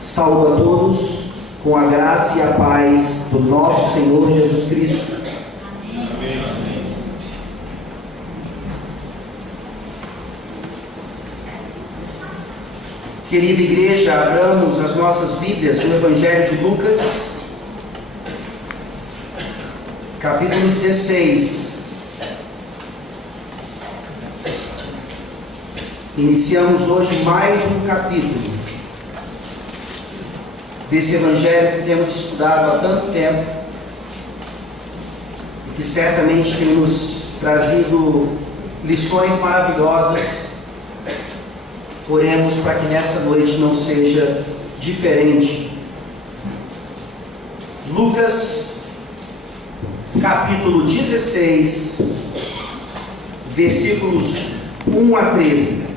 Saúdo a todos com a graça e a paz do nosso Senhor Jesus Cristo. Amém. Querida igreja, abramos as nossas Bíblias no Evangelho de Lucas, capítulo 16. Iniciamos hoje mais um capítulo desse Evangelho que temos estudado há tanto tempo e que certamente tem nos trazido lições maravilhosas. Oremos para que nessa noite não seja diferente. Lucas, capítulo 16, versículos 1 a 13.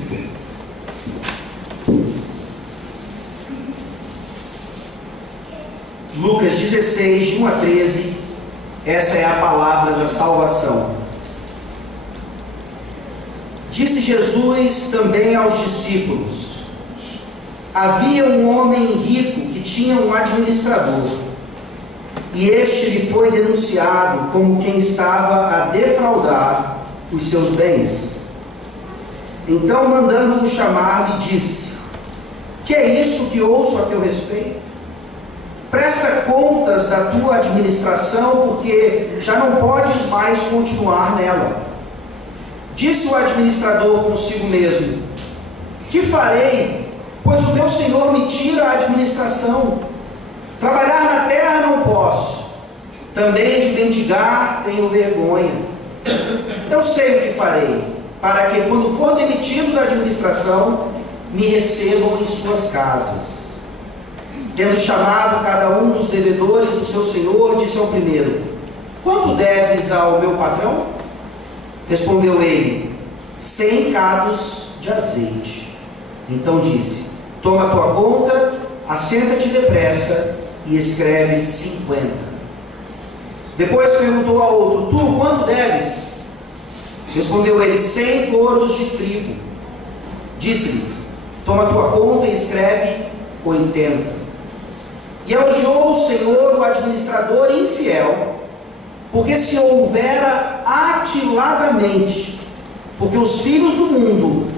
Lucas 16, de 1 a 13, essa é a palavra da salvação. Disse Jesus também aos discípulos: havia um homem rico que tinha um administrador, e este lhe foi denunciado como quem estava a defraudar os seus bens. Então, mandando-o chamar, lhe disse: que é isto que ouço a teu respeito? Presta contas da tua administração, porque já não podes mais continuar nela. Disse o administrador consigo mesmo: que farei, pois o meu senhor me tira a administração? Trabalhar na terra não posso, também de mendigar tenho vergonha. Eu sei o que farei, para que, quando for demitido da administração, me recebam em suas casas. Tendo chamado cada um dos devedores do seu senhor, disse ao primeiro: quanto deves ao meu patrão? Respondeu ele: 100 cados de azeite. Então disse: toma a tua conta, assenta-te depressa e escreve 50. Depois perguntou ao outro: tu quanto deves? Respondeu ele: 100 coros de trigo. Disse-lhe: toma a tua conta e escreve 80. E elogiou o Senhor o administrador infiel, porque se houvera atiladamente, porque os filhos do mundo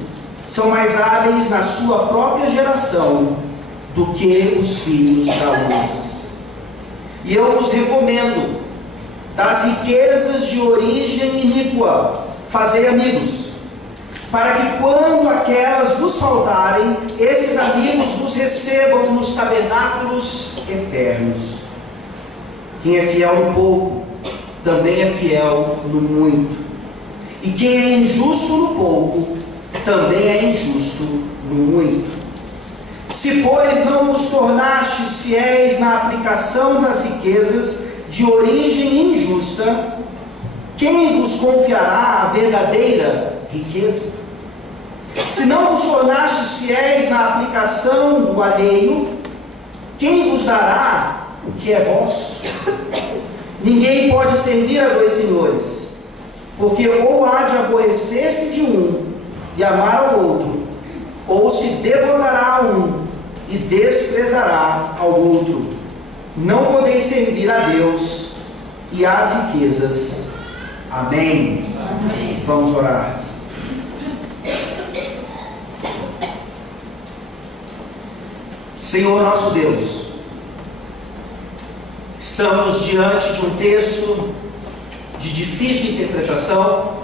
são mais hábeis na sua própria geração do que os filhos da luz. E eu vos recomendo, das riquezas de origem iníqua, fazei amigos, para que quando aquelas vos faltarem, esses amigos vos recebam nos tabernáculos eternos. Quem é fiel no pouco, também é fiel no muito. E quem é injusto no pouco, também é injusto no muito. Se, pois, não vos tornastes fiéis na aplicação das riquezas de origem injusta, quem vos confiará a verdadeira riqueza? Se não vos tornastes fiéis na aplicação do alheio, quem vos dará o que é vosso? Ninguém pode servir a dois senhores, porque ou há de aborrecer-se de um e amar ao outro, ou se devotará a um e desprezará ao outro. Não podeis servir a Deus e às riquezas. Amém. Amém. Vamos orar. Senhor nosso Deus, estamos diante de um texto de difícil interpretação.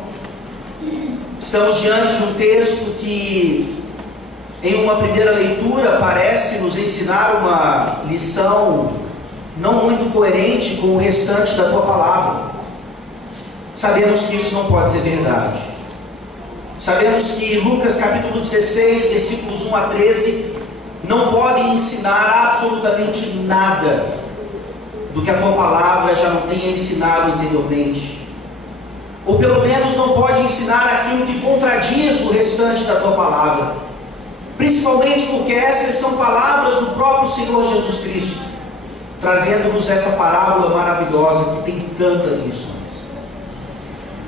Estamos diante de um texto que, em uma primeira leitura, parece nos ensinar uma lição não muito coerente com o restante da tua palavra. Sabemos que isso não pode ser verdade. Sabemos que Lucas capítulo 16, versículos 1 a 13, não podem ensinar absolutamente nada do que a tua palavra já não tenha ensinado anteriormente. Ou pelo menos não pode ensinar aquilo que contradiz o restante da tua palavra. Principalmente porque essas são palavras do próprio Senhor Jesus Cristo, trazendo-nos essa parábola maravilhosa que tem tantas lições.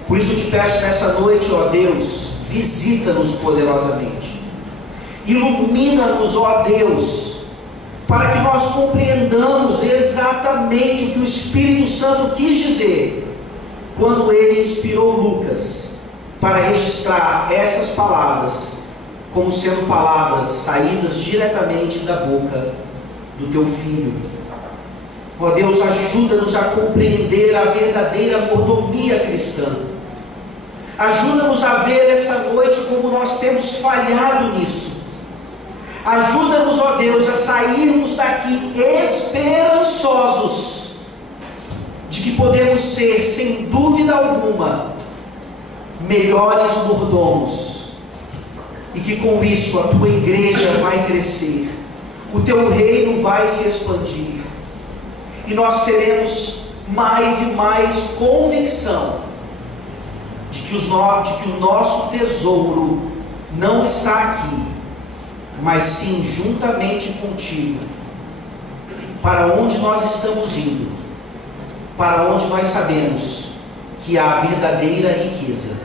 Por isso te peço nessa noite, ó Deus, visita-nos poderosamente. Ilumina-nos, ó Deus, para que nós compreendamos exatamente o que o Espírito Santo quis dizer quando ele inspirou Lucas para registrar essas palavras como sendo palavras saídas diretamente da boca do teu filho. Ó Deus, ajuda-nos a compreender a verdadeira mordomia cristã. Ajuda-nos a ver essa noite como nós temos falhado nisso. Ajuda-nos, ó Deus, a sairmos daqui esperançosos de que podemos ser, sem dúvida alguma, melhores mordomos, e que com isso a tua igreja vai crescer, o teu reino vai se expandir, e nós teremos mais e mais convicção de que o nosso tesouro não está aqui, mas sim juntamente contigo, para onde nós estamos indo, para onde nós sabemos que há a verdadeira riqueza.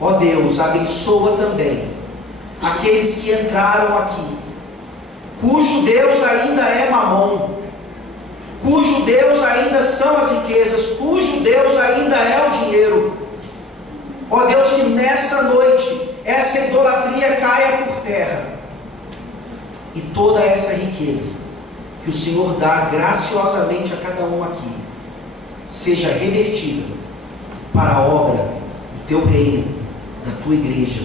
Ó Deus, abençoa também aqueles que entraram aqui, cujo Deus ainda é Mamon, cujo Deus ainda são as riquezas, cujo Deus ainda é o dinheiro. Ó Deus, que nessa noite essa idolatria caia por terra, e toda essa riqueza que o Senhor dá graciosamente a cada um aqui seja revertida para a obra do teu reino, da tua igreja,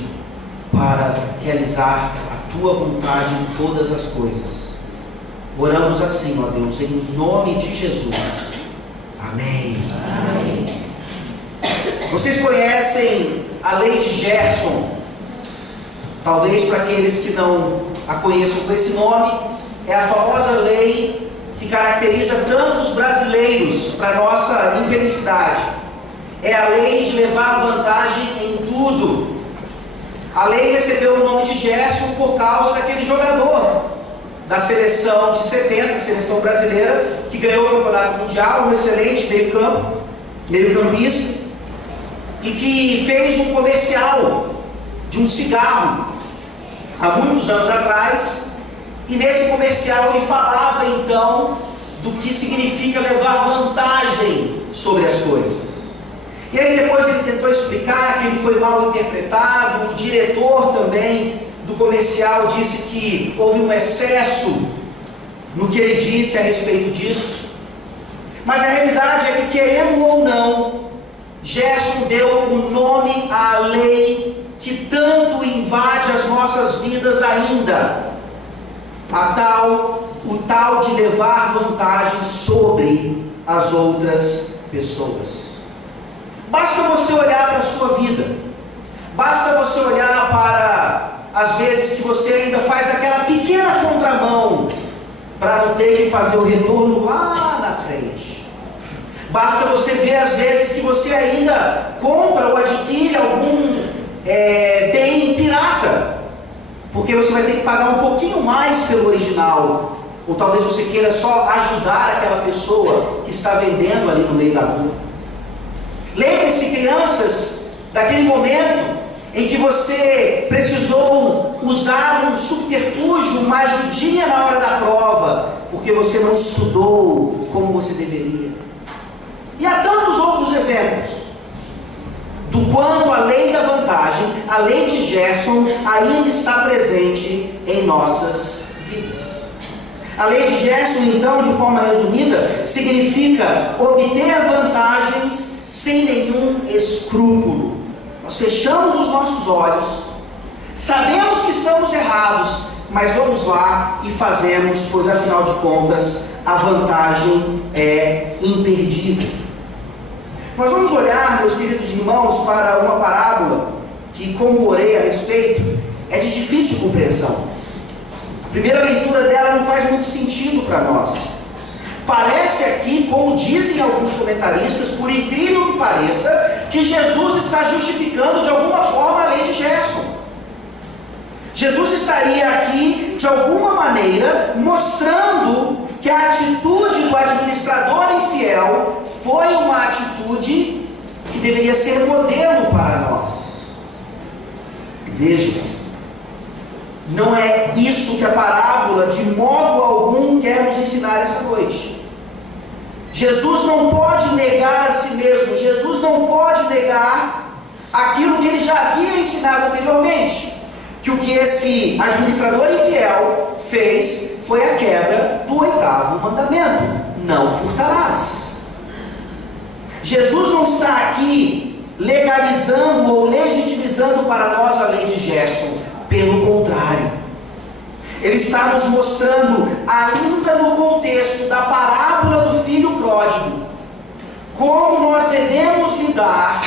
para realizar a tua vontade em todas as coisas. Oramos assim, ó Deus, em nome de Jesus. Amém. Amém. Vocês conhecem a lei de Gerson? Talvez para aqueles que não a conheçam com esse nome, é a famosa lei que caracteriza tantos brasileiros, para nossa infelicidade. É a lei de levar vantagem em tudo. A lei recebeu o nome de Gerson por causa daquele jogador da seleção de 70, seleção brasileira, que ganhou o campeonato mundial, um excelente meio-campista, e que fez um comercial de um cigarro há muitos anos atrás, e nesse comercial ele falava então do que significa levar vantagem sobre as coisas. E aí depois ele tentou explicar que ele foi mal interpretado, o diretor também do comercial disse que houve um excesso no que ele disse a respeito disso, mas a realidade é que, querendo ou não, Gerson deu o nome à lei que tanto invade as nossas vidas ainda, o tal de levar vantagem sobre as outras pessoas. Basta você olhar para a sua vida, basta você olhar para as vezes que você ainda faz aquela pequena contramão para não ter que fazer o retorno lá na frente. Basta você ver as vezes que você ainda compra ou adquire algum bem pirata, porque você vai ter que pagar um pouquinho mais pelo original, ou talvez você queira só ajudar aquela pessoa que está vendendo ali no meio da rua. Lembre-se, crianças, daquele momento em que você precisou usar um subterfúgio, uma ajudinha na hora da prova, porque você não estudou como você deveria. E há tantos outros exemplos do quanto a lei da vantagem, a lei de Gerson, ainda está presente em nossas vidas. A lei de Gerson, então, de forma resumida, significa obter vantagens sem nenhum escrúpulo. Nós fechamos os nossos olhos, sabemos que estamos errados, mas vamos lá e fazemos, pois afinal de contas, a vantagem é imperdível. Nós vamos olhar, meus queridos irmãos, para uma parábola que, como orei a respeito, é de difícil compreensão. A primeira leitura dela não faz muito sentido para nós. Parece aqui, como dizem alguns comentaristas, por incrível que pareça, que Jesus está justificando de alguma forma a lei de Gerson. Jesus estaria aqui, de alguma maneira, mostrando que a atitude do administrador infiel foi uma atitude que deveria ser modelo para nós. Vejam, não é isso que a parábola de modo algum ensinar essa noite. Jesus não pode negar a si mesmo, Jesus não pode negar aquilo que ele já havia ensinado anteriormente, que o que esse administrador infiel fez foi a quebra do 8º mandamento: não furtarás. Jesus não está aqui legalizando ou legitimizando para nós a lei de Gerson, pelo contrário, ele está nos mostrando, ainda no contexto da parábola do filho pródigo, como nós devemos lidar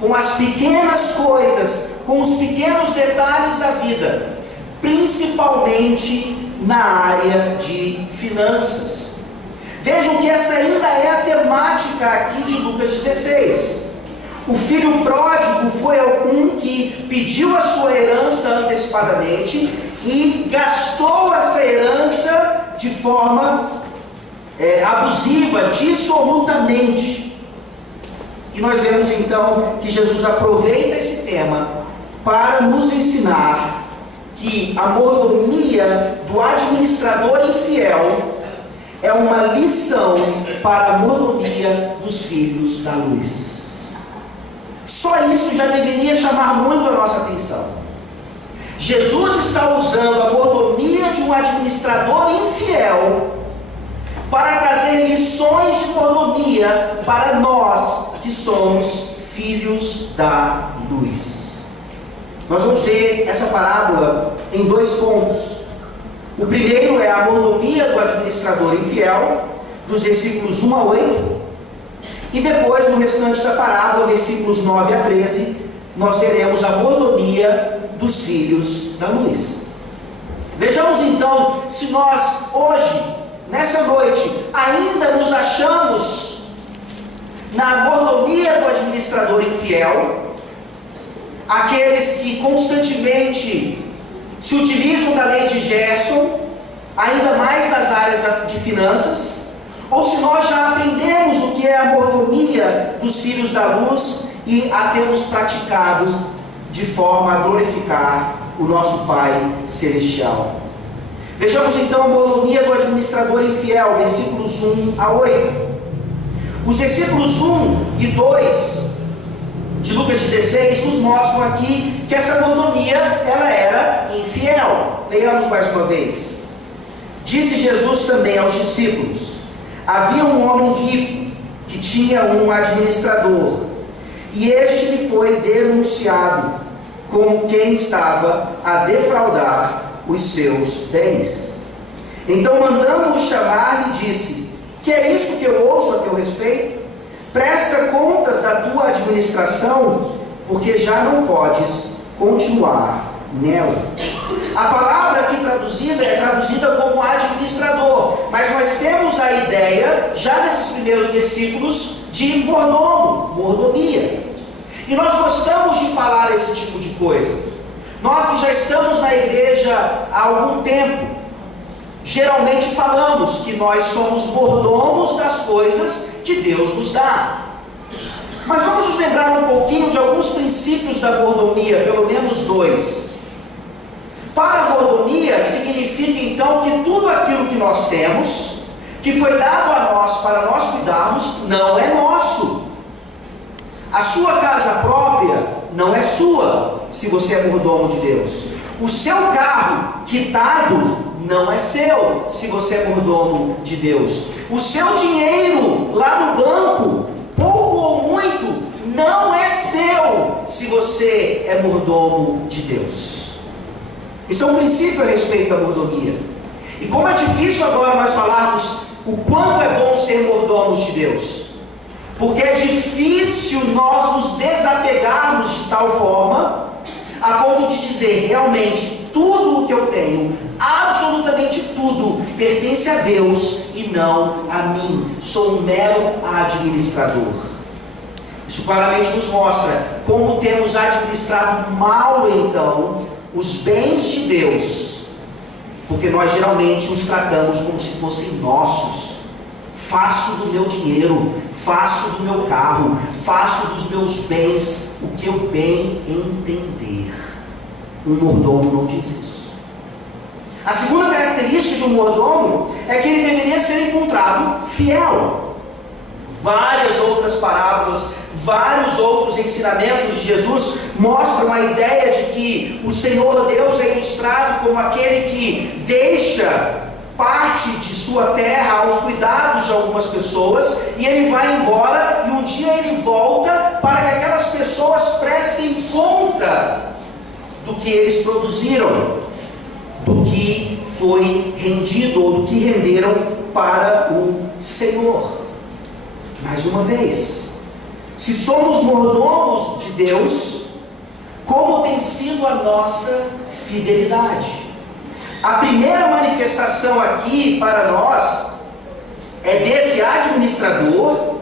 com as pequenas coisas, com os pequenos detalhes da vida, principalmente na área de finanças. Vejam que essa ainda é a temática aqui de Lucas 16. O filho pródigo foi um que pediu a sua herança antecipadamente e gastou essa herança de forma abusiva, dissolutamente. E nós vemos então que Jesus aproveita esse tema para nos ensinar que a mordomia do administrador infiel é uma lição para a mordomia dos filhos da luz. Só isso já deveria chamar muito a nossa atenção. Jesus está usando a mordomia de um administrador infiel para trazer lições de mordomia para nós que somos filhos da luz. Nós vamos ver essa parábola em 2 pontos. O primeiro é a mordomia do administrador infiel, dos versículos 1 a 8. E depois, no restante da parábola, versículos 9 a 13, nós veremos a mordomia dos filhos da luz. Vejamos então se nós hoje, nessa noite, ainda nos achamos na mordomia do administrador infiel, aqueles que constantemente se utilizam da lei de Gerson, ainda mais nas áreas de finanças, ou se nós já aprendemos o que é a mordomia dos filhos da luz e a temos praticado de forma a glorificar o nosso Pai Celestial. Vejamos então a mordomia do administrador infiel, versículos 1 a 8. Os versículos 1 e 2 de Lucas 16 nos mostram aqui que essa mordomia ela era infiel. Leiamos mais uma vez. Disse Jesus também aos discípulos: havia um homem rico que tinha um administrador, e este lhe foi denunciado como quem estava a defraudar os seus bens. Então mandamos-o chamar e disse: que é isso que eu ouço a teu respeito? Presta contas da tua administração, porque já não podes continuar nela. A palavra aqui traduzida é traduzida como administrador, mas nós temos a ideia, já nesses primeiros versículos, de mordomo, mordomia. E nós gostamos de falar esse tipo de coisa. Nós que já estamos na igreja há algum tempo, geralmente falamos que nós somos mordomos das coisas que Deus nos dá. Mas vamos nos lembrar um pouquinho de alguns princípios da mordomia, pelo menos 2. Para a mordomia significa então que tudo aquilo que nós temos, que foi dado a nós para nós cuidarmos, não é nosso. A sua casa própria não é sua, se você é mordomo de Deus. O seu carro quitado não é seu, se você é mordomo de Deus. O seu dinheiro lá no banco, pouco ou muito, não é seu, se você é mordomo de Deus. Isso é um princípio a respeito da mordomia. E como é difícil agora nós falarmos o quanto é bom ser mordomos de Deus, porque é difícil nós nos desapegarmos de tal forma a ponto de dizer: realmente tudo o que eu tenho, absolutamente tudo, pertence a Deus e não a mim, sou um mero administrador. Isso claramente nos mostra como temos administrado mal então os bens de Deus, porque nós geralmente os tratamos como se fossem nossos. Faço do meu dinheiro, faço do meu carro, faço dos meus bens o que eu bem entender. Um mordomo não diz isso. A segunda característica de um mordomo é que ele deveria ser encontrado fiel. Várias outras parábolas, vários outros ensinamentos de Jesus mostram a ideia de que o Senhor Deus é ilustrado como aquele que deixa parte de sua terra aos cuidados de algumas pessoas, e ele vai embora, e um dia ele volta para que aquelas pessoas prestem conta do que eles produziram, do que foi rendido, ou do que renderam para o Senhor. Mais uma vez, se somos mordomos de Deus, como tem sido a nossa fidelidade? A primeira manifestação aqui para nós é desse administrador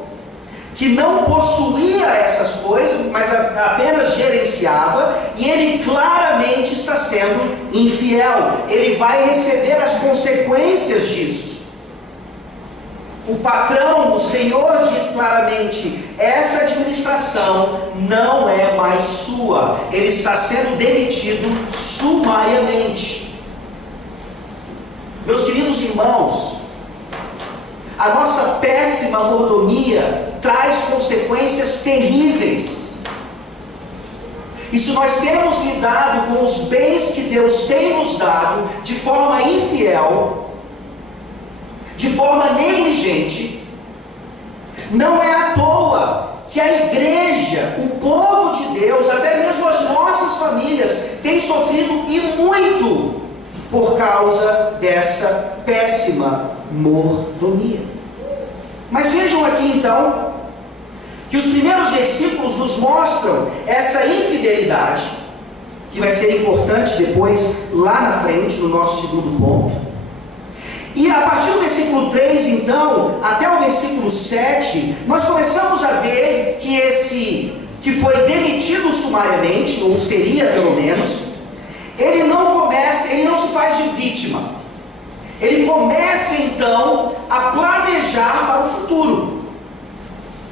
que não possuía essas coisas, mas apenas gerenciava, e ele claramente está sendo infiel. Ele vai receber as consequências disso. O patrão, o Senhor, diz claramente: essa administração não é mais sua. Ele está sendo demitido sumariamente. Meus queridos irmãos, a nossa péssima mordomia traz consequências terríveis. E se nós temos lidado com os bens que Deus tem nos dado de forma infiel, de forma negligente, não é à toa que a igreja, o povo de Deus, até mesmo as nossas famílias, têm sofrido e muito por causa dessa péssima mordomia. Mas vejam aqui então, que os primeiros versículos nos mostram essa infidelidade, que vai ser importante depois, lá na frente, no nosso segundo ponto. E a partir do versículo 3, então, até o versículo 7, nós começamos a ver que esse que foi demitido sumariamente, ou seria pelo menos, ele não se faz de vítima. Ele começa então a planejar para o futuro.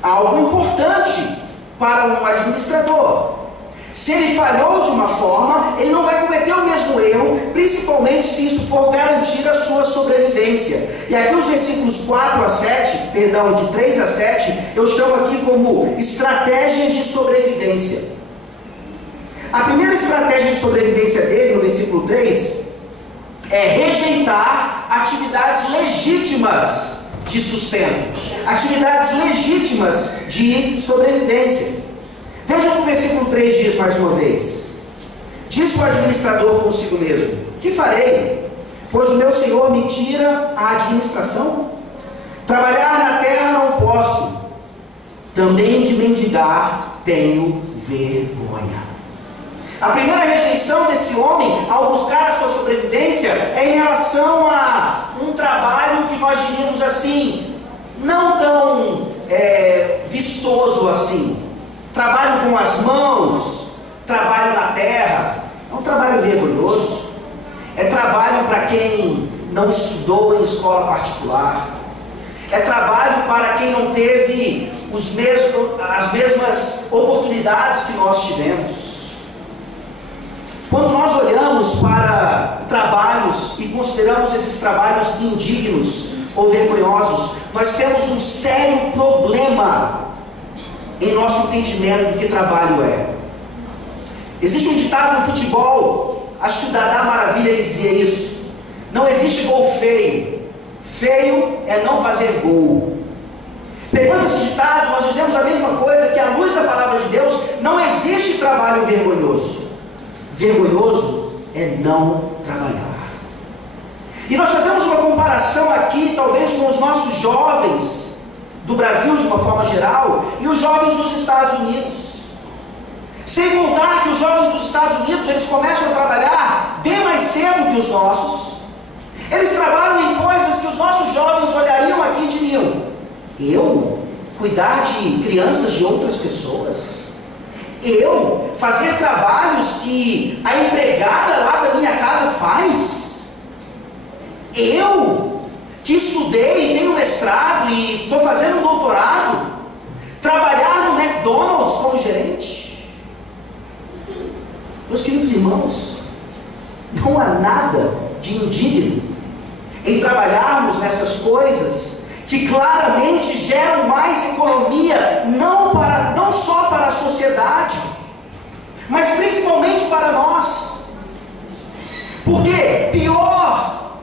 Algo importante para um administrador. Se ele falhou de uma forma, ele não vai cometer o mesmo erro, principalmente se isso for garantir a sua sobrevivência. E aqui os versículos de 3 a 7, eu chamo aqui como estratégias de sobrevivência. A primeira estratégia de sobrevivência dele, no versículo 3, é rejeitar atividades legítimas de sustento, atividades legítimas de sobrevivência. Veja o que o versículo 3 diz mais uma vez. Disse o administrador consigo mesmo: que farei? Pois o meu senhor me tira a administração. Trabalhar na terra não posso, também de mendigar tenho vergonha. A primeira rejeição desse homem ao buscar a sua sobrevivência é em relação a um trabalho que nós diríamos assim, não tão vistoso assim. Trabalho com as mãos, trabalho na terra, é um trabalho vergonhoso. É trabalho para quem não estudou em escola particular. É trabalho para quem não teve as mesmas oportunidades que nós tivemos. Quando nós olhamos para trabalhos e consideramos esses trabalhos indignos ou vergonhosos, nós temos um sério problema em nosso entendimento do que trabalho é. Existe um ditado no futebol, acho que o Dadá Maravilha ele dizia isso: não existe gol feio, feio é não fazer gol. Pegando esse ditado, nós dizemos a mesma coisa, que à luz da palavra de Deus, não existe trabalho vergonhoso. Vergonhoso é não trabalhar. E nós fazemos uma comparação aqui, talvez com os nossos jovens do Brasil de uma forma geral e os jovens dos Estados Unidos. Sem contar que os jovens dos Estados Unidos, eles começam a trabalhar bem mais cedo que os nossos. Eles trabalham em coisas que os nossos jovens olhariam aqui e diriam: eu cuidar de crianças de outras pessoas? Eu fazer trabalhos que a empregada lá da minha casa faz? Eu que estudei, tenho mestrado e estou fazendo um doutorado, trabalhar no McDonald's como gerente? Meus queridos irmãos, não há nada de indigno em trabalharmos nessas coisas que claramente geram mais economia, não só para a sociedade, mas principalmente para nós. Porque pior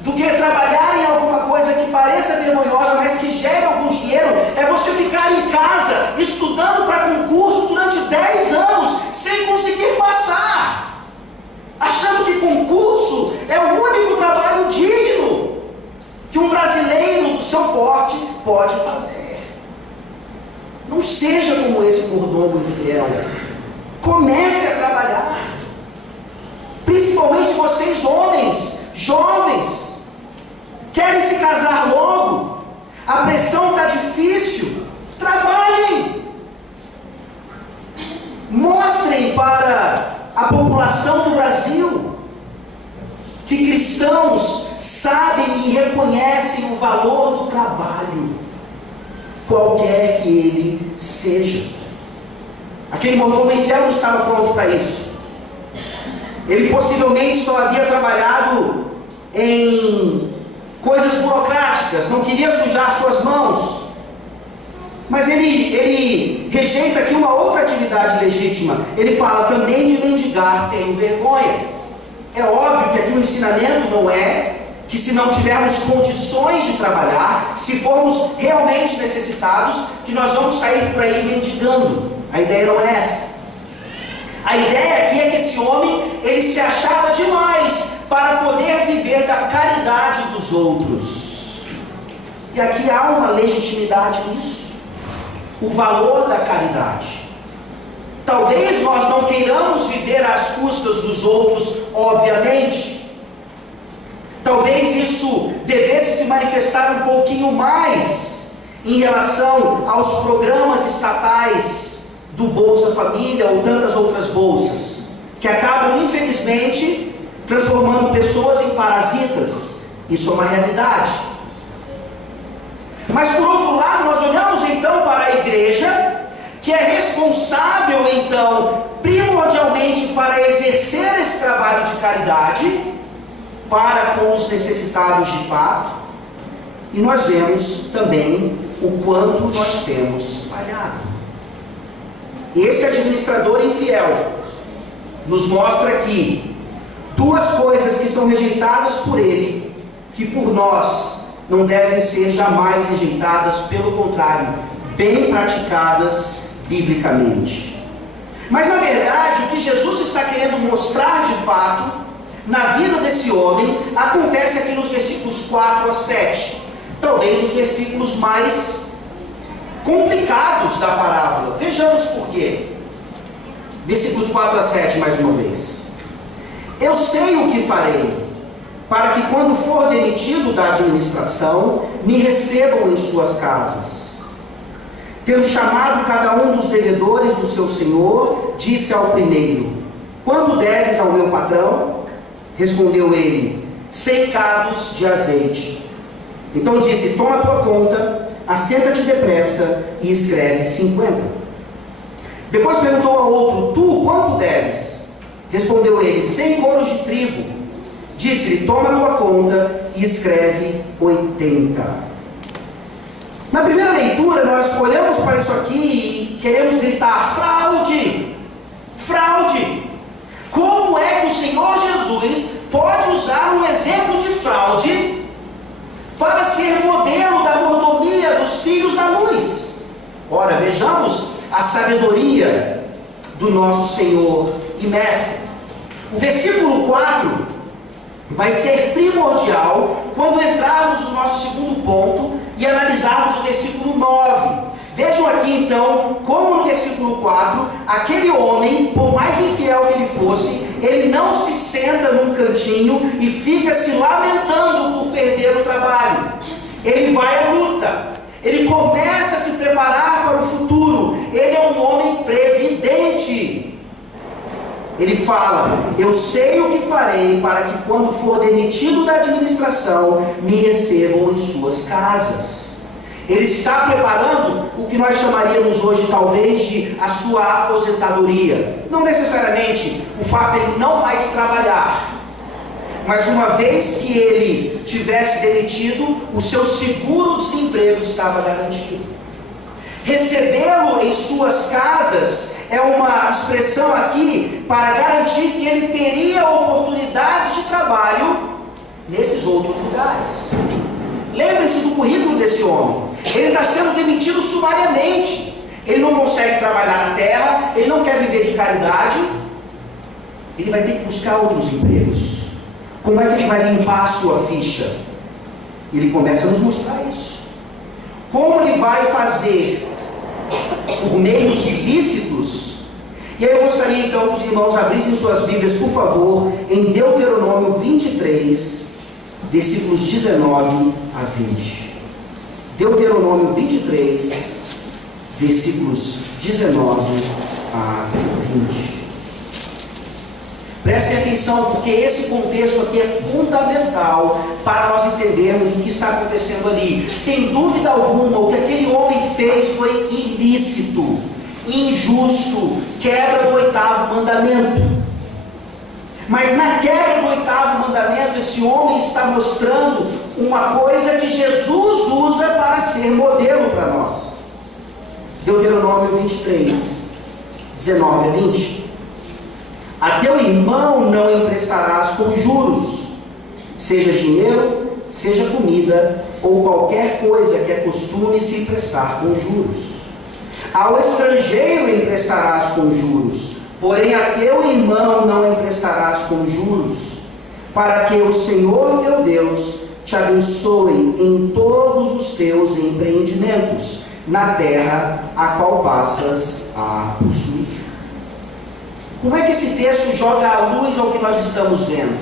do que trabalhar em alguma coisa que pareça vergonhosa, mas que gere algum dinheiro, é você ficar em casa estudando para concurso durante 10 anos sem conseguir passar, achando que concurso é o único trabalho digno que um brasileiro do seu porte pode fazer. Não seja como esse mordomo infiel. Comece a trabalhar. Principalmente vocês homens, jovens, querem se casar logo, a pressão está difícil, trabalhem. Mostrem para a população do Brasil que cristãos sabem e reconhecem o valor do trabalho, qualquer que ele seja. Aquele mordomo infiel não estava pronto para isso. Ele possivelmente só havia trabalhado em coisas burocráticas, não queria sujar suas mãos. Mas ele rejeita aqui uma outra atividade legítima. Ele fala também de mendigar, tenho vergonha. É óbvio que aqui o ensinamento não é que se não tivermos condições de trabalhar, se formos realmente necessitados, que nós vamos sair por aí mendigando. A ideia não é essa. A ideia aqui é que esse homem, ele se achava demais para poder viver da caridade dos outros. E aqui há uma legitimidade nisso. O valor da caridade. Talvez nós não queiramos viver às custas dos outros, obviamente. Talvez isso devesse se manifestar um pouquinho mais em relação aos programas estatais do Bolsa Família ou tantas outras bolsas, que acabam, infelizmente, transformando pessoas em parasitas. Isso é uma realidade. Mas, por outro lado, nós olhamos então para a igreja, que é responsável, então, primordialmente para exercer esse trabalho de caridade para com os necessitados de fato, e nós vemos também o quanto nós temos falhado. Esse administrador infiel nos mostra aqui duas coisas que são rejeitadas por ele, que por nós não devem ser jamais rejeitadas, pelo contrário, bem praticadas biblicamente. Mas na verdade, o que Jesus está querendo mostrar de fato na vida desse homem acontece aqui nos versículos 4 a 7, talvez os versículos mais complicados da parábola. Vejamos por quê. Versículos 4 a 7 mais uma vez. Eu sei o que farei, para que quando for demitido da administração, me recebam em suas casas. Tendo chamado cada um dos devedores do seu senhor, disse ao primeiro: quanto deves ao meu patrão? Respondeu ele: 100 cados de azeite. Então disse: toma a tua conta, assenta-te depressa e escreve 50. Depois perguntou ao outro: tu quanto deves? Respondeu ele: 100 coros de trigo. Disse-lhe: toma a tua conta e escreve 80. Na primeira leitura nós olhamos para isso aqui e queremos gritar: fraude! Fraude! Como é que o Senhor Jesus pode usar um exemplo de fraude para ser modelo da mordomia dos filhos da luz? Ora, vejamos a sabedoria do nosso Senhor e Mestre. O versículo 4 vai ser primordial quando entrarmos no nosso segundo ponto e analisarmos o versículo 9. Vejam aqui então como no versículo 4, aquele homem, por mais infiel que ele fosse, ele não se senta num cantinho e fica se lamentando por perder o trabalho. Ele vai à luta, ele começa a se preparar para o futuro, ele é um homem previdente. Ele fala: eu sei o que farei para que quando for demitido da administração, me recebam em suas casas. Ele está preparando o que nós chamaríamos hoje talvez de a sua aposentadoria. Não necessariamente o fato de ele não mais trabalhar, mas uma vez que ele tivesse demitido, o seu seguro-desemprego estava garantido. Recebê-lo em suas casas é uma expressão aqui para garantir que ele teria oportunidades de trabalho nesses outros lugares. Lembre-se do currículo desse homem. Ele está sendo demitido sumariamente. Ele não consegue trabalhar na terra, ele não quer viver de caridade, ele vai ter que buscar outros empregos. Como é que ele vai limpar a sua ficha? Ele começa a nos mostrar isso. Como ele vai fazer por meios ilícitos? E aí eu gostaria então que os irmãos abrissem suas Bíblias, por favor, em Deuteronômio 23, versículos 19 a 20. Deuteronômio 23, versículos 19 a 20. Prestem atenção, porque esse contexto aqui é fundamental para nós entendermos o que está acontecendo ali. Sem dúvida alguma, o que aquele homem fez foi ilícito, injusto, quebra do 8º mandamento. Mas na quebra do 8º mandamento, esse homem está mostrando uma coisa que Jesus usa para ser modelo para nós. Deuteronômio 23, 19 a 20. A teu irmão não emprestarás com juros, seja dinheiro, seja comida, ou qualquer coisa que é costume se emprestar com juros. Ao estrangeiro emprestarás com juros, porém a teu irmão não emprestarás com juros, para que o Senhor teu Deus te abençoe em todos os teus empreendimentos, na terra a qual passas a possuir. Como é que esse texto joga a luz ao que nós estamos vendo?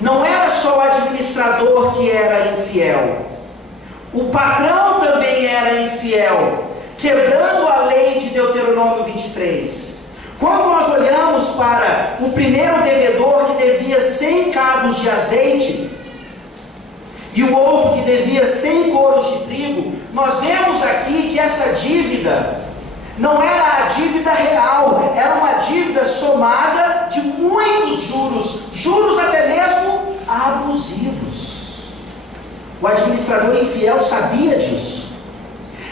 Não era só o administrador que era infiel, o patrão também era infiel, quebrando a lei de Deuteronômio 23. Quando nós olhamos para o primeiro devedor que devia 100 cabos de azeite e o outro que devia 100 coros de trigo, nós vemos aqui que essa dívida não era a dívida real, era uma dívida somada de muitos juros, juros até mesmo abusivos. O administrador infiel sabia disso.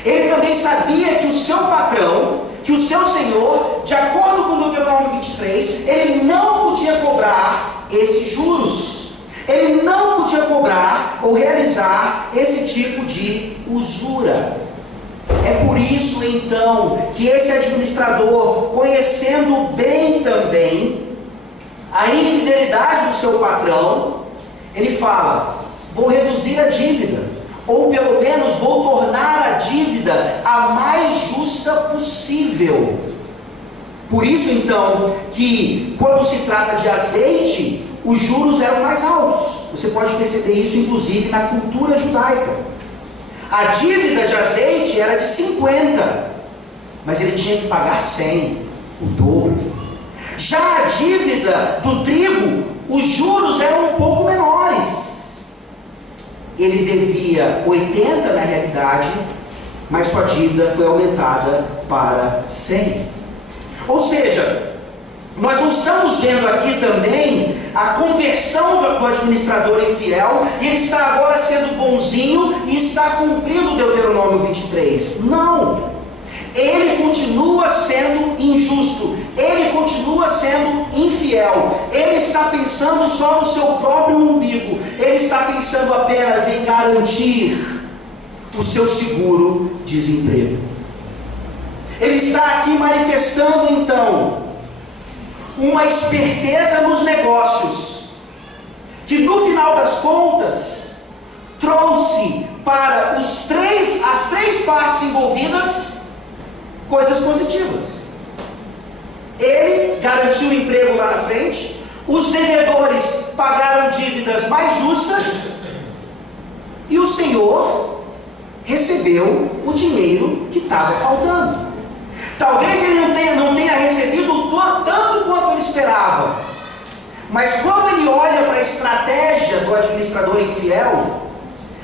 Ele também sabia que o seu patrão, que o seu senhor, de acordo com Deuteronômio 23, ele não podia cobrar esses juros. Ele não podia cobrar ou realizar esse tipo de usura. É por isso então que esse administrador, conhecendo bem também a infidelidade do seu patrão, ele fala: vou reduzir a dívida, ou pelo menos vou tornar a dívida a mais justa possível. Por isso então que quando se trata de azeite, os juros eram mais altos. Você pode perceber isso inclusive na cultura judaica. A dívida de azeite era de 50, mas ele tinha que pagar 100, o dobro. Já a dívida do trigo, os juros eram um pouco menores. Ele devia 80 na realidade, mas sua dívida foi aumentada para 100. Ou seja, nós não estamos vendo aqui também a conversão do administrador infiel, e ele está agora sendo bonzinho e está cumprindo Deuteronômio 23. Não! Ele continua sendo injusto, ele continua sendo infiel, ele está pensando só no seu próprio umbigo, ele está pensando apenas em garantir o seu seguro-desemprego. Ele está aqui manifestando então uma esperteza nos negócios, que no final das contas trouxe para as três partes envolvidas coisas positivas. Ele garantiu o emprego lá na frente, os devedores pagaram dívidas mais justas, e o Senhor recebeu o dinheiro que estava faltando. Talvez ele não tenha recebido tanto quanto ele esperava, mas quando ele olha para a estratégia do administrador infiel,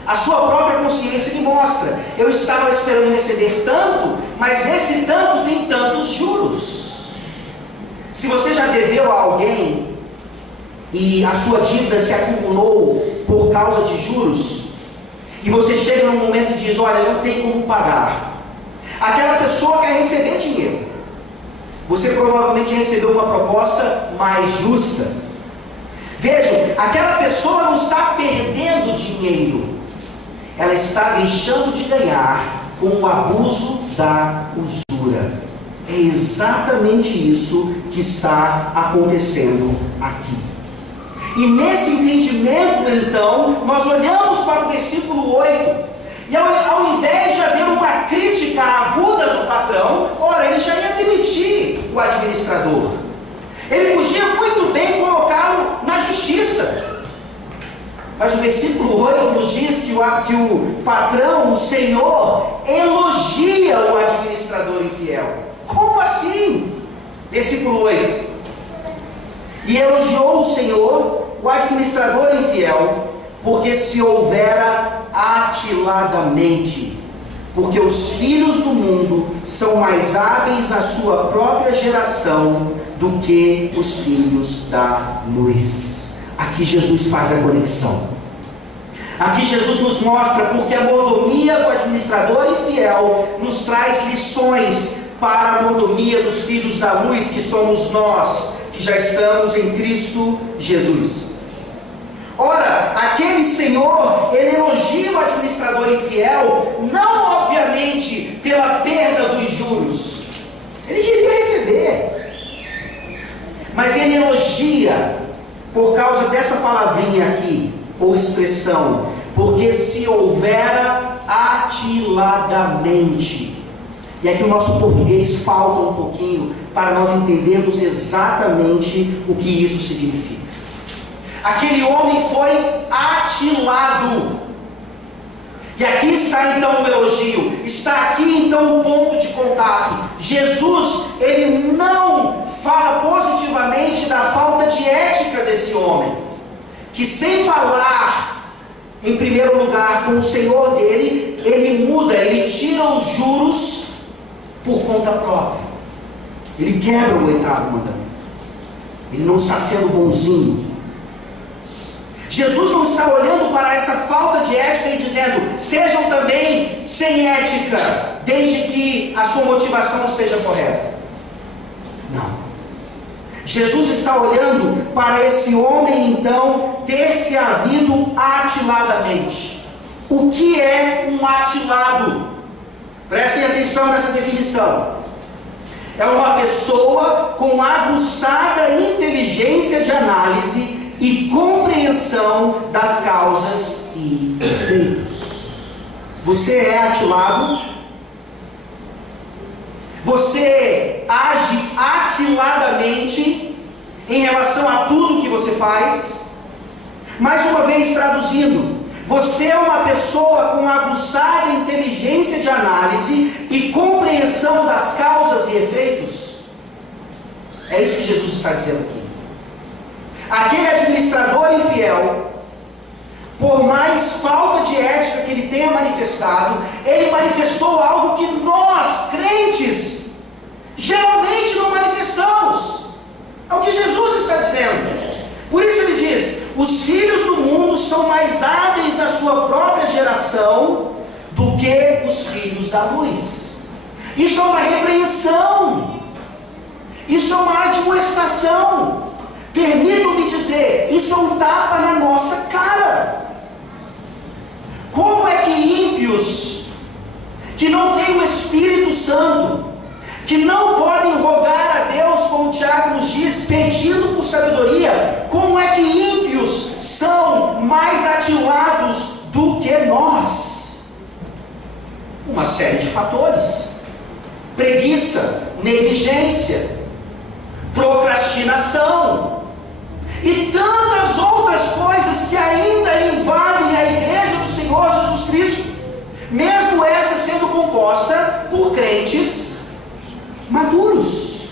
a sua própria consciência lhe mostra: eu estava esperando receber tanto, mas nesse tanto tem tantos juros. Se você já deveu a alguém, e a sua dívida se acumulou por causa de juros, e você chega num momento e diz: olha, não tem como pagar. Aquela pessoa quer receber dinheiro. Você provavelmente recebeu uma proposta mais justa. Vejam, aquela pessoa não está perdendo dinheiro, ela está deixando de ganhar com o abuso da usura. É exatamente isso que está acontecendo aqui. E nesse entendimento, então, nós olhamos para o versículo 8, e ao invés de haver uma crítica aguda do patrão, ora, ele já ia demitir o administrador. Ele podia muito bem colocá-lo na justiça. Mas o versículo 8 nos diz que o patrão, o Senhor, elogia o administrador infiel. Como assim? Versículo 8. E elogiou o Senhor o administrador infiel, porque se houvera atiladamente, porque os filhos do mundo são mais hábeis na sua própria geração do que os filhos da luz. Aqui Jesus faz a conexão. Aqui Jesus nos mostra porque a mordomia do administrador infiel nos traz lições para a mordomia dos filhos da luz, que somos nós, que já estamos em Cristo Jesus. Ora, aquele Senhor, ele elogia o administrador infiel, não obviamente pela perda dos juros. Ele queria receber, mas ele elogia por causa dessa palavrinha aqui, ou expressão, porque se houvera atiladamente. E aqui o nosso português falta um pouquinho para nós entendermos exatamente o que isso significa. Aquele homem foi atilado. E aqui está então o elogio, está aqui então o ponto de contato. Jesus, ele não fala positivamente da falta de ética desse homem, que sem falar, em primeiro lugar, com o Senhor dele, ele muda, ele tira os juros por conta própria. Ele quebra o 8º mandamento. Ele não está sendo bonzinho. Jesus não está olhando para essa falta de ética e dizendo: sejam também sem ética, desde que a sua motivação esteja correta. Não. Jesus está olhando para esse homem, então, ter se havido atiladamente. O que é um atilado? Prestem atenção nessa definição. É uma pessoa com aguçada inteligência de análise e compreensão das causas e efeitos. Você é atilado? Você age atiladamente em relação a tudo que você faz? Mais uma vez traduzindo, você é uma pessoa com aguçada inteligência de análise e compreensão das causas e efeitos? É isso que Jesus está dizendo aqui. Aquele administrador infiel, por mais falta de ética que ele tenha manifestado, ele manifestou algo que nós, crentes, geralmente não manifestamos. É o que Jesus está dizendo. Por isso ele diz: os filhos do mundo são mais hábeis na sua própria geração do que os filhos da luz. Isso é uma repreensão. Isso é uma admoestação. Permitam-me dizer, isso é um tapa na nossa cara. Como é que ímpios, que não têm o Espírito Santo, que não podem rogar a Deus, como Tiago nos diz, pedindo por sabedoria, como é que ímpios são mais atilados do que nós? Uma série de fatores: preguiça, negligência, procrastinação e tantas outras coisas que ainda invadem a igreja do Senhor Jesus Cristo, mesmo essa sendo composta por crentes maduros,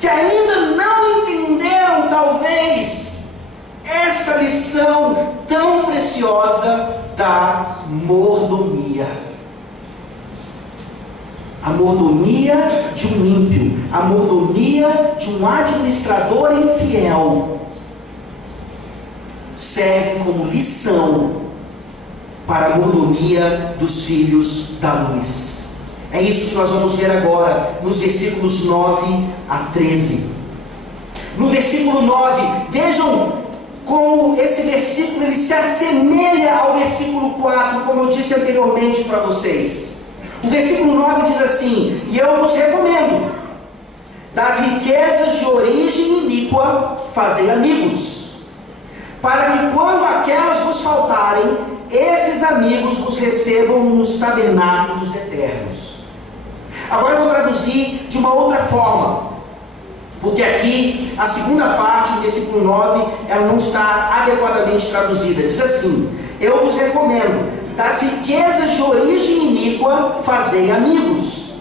que ainda não entenderam talvez essa lição tão preciosa da mordomia. A mordomia de um ímpio, a mordomia de um administrador infiel, serve como lição para a mordomia dos filhos da luz. É isso que nós vamos ver agora, nos versículos 9 a 13. No versículo 9, vejam como esse versículo ele se assemelha ao versículo 4, como eu disse anteriormente para vocês. O versículo 9 diz assim: e eu vos recomendo, das riquezas de origem iníqua, fazei amigos, para que quando aquelas vos faltarem, esses amigos vos recebam nos tabernáculos eternos. Agora eu vou traduzir de uma outra forma, porque aqui a segunda parte do versículo 9 ela não está adequadamente traduzida. Diz assim: eu vos recomendo, das riquezas de origem iníqua, fazei amigos,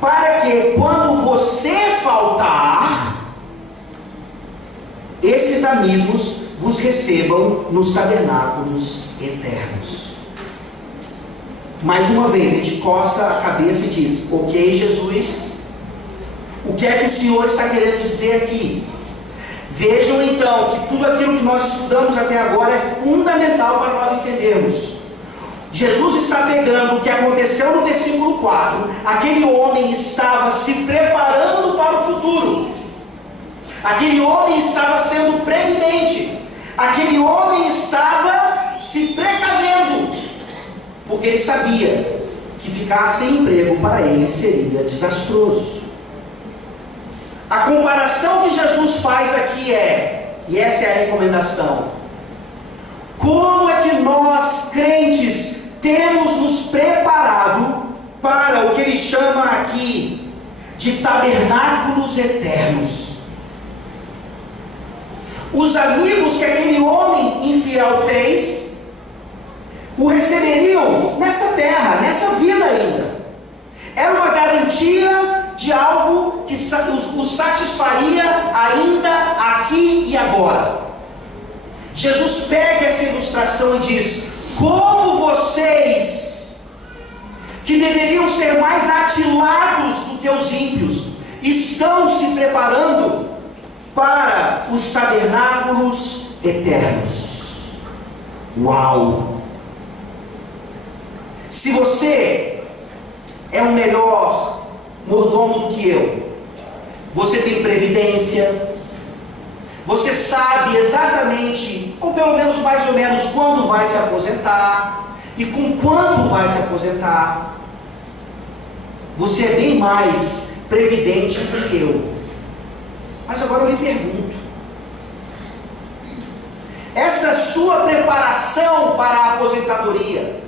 para que quando você faltar, esses amigos vos recebam nos tabernáculos eternos. Mais uma vez, a gente coça a cabeça e diz: ok, Jesus, o que é que o Senhor está querendo dizer aqui? Vejam então que tudo aquilo que nós estudamos até agora é fundamental para nós entendermos. Jesus está pegando o que aconteceu no versículo 4, aquele homem estava se preparando para o futuro, aquele homem estava sendo previdente, aquele homem estava se precavendo, porque ele sabia que ficar sem emprego para ele seria desastroso. A comparação que Jesus faz aqui e essa é a recomendação: como é que nós, crentes, temos nos preparado para o que ele chama aqui de tabernáculos eternos? Os amigos que aquele homem infiel fez, o receberiam nessa terra, nessa vida ainda. Era uma garantia de algo que o satisfaria ainda aqui e agora. Jesus pega essa ilustração e diz: como vocês, que deveriam ser mais atilados do que os ímpios, estão se preparando para os tabernáculos eternos. Uau! Se você é um melhor mordomo do que eu, você tem previdência, você sabe exatamente, ou pelo menos mais ou menos, quando vai se aposentar e com quanto vai se aposentar. Você é bem mais previdente do que eu. Mas agora eu lhe pergunto: essa sua preparação para a aposentadoria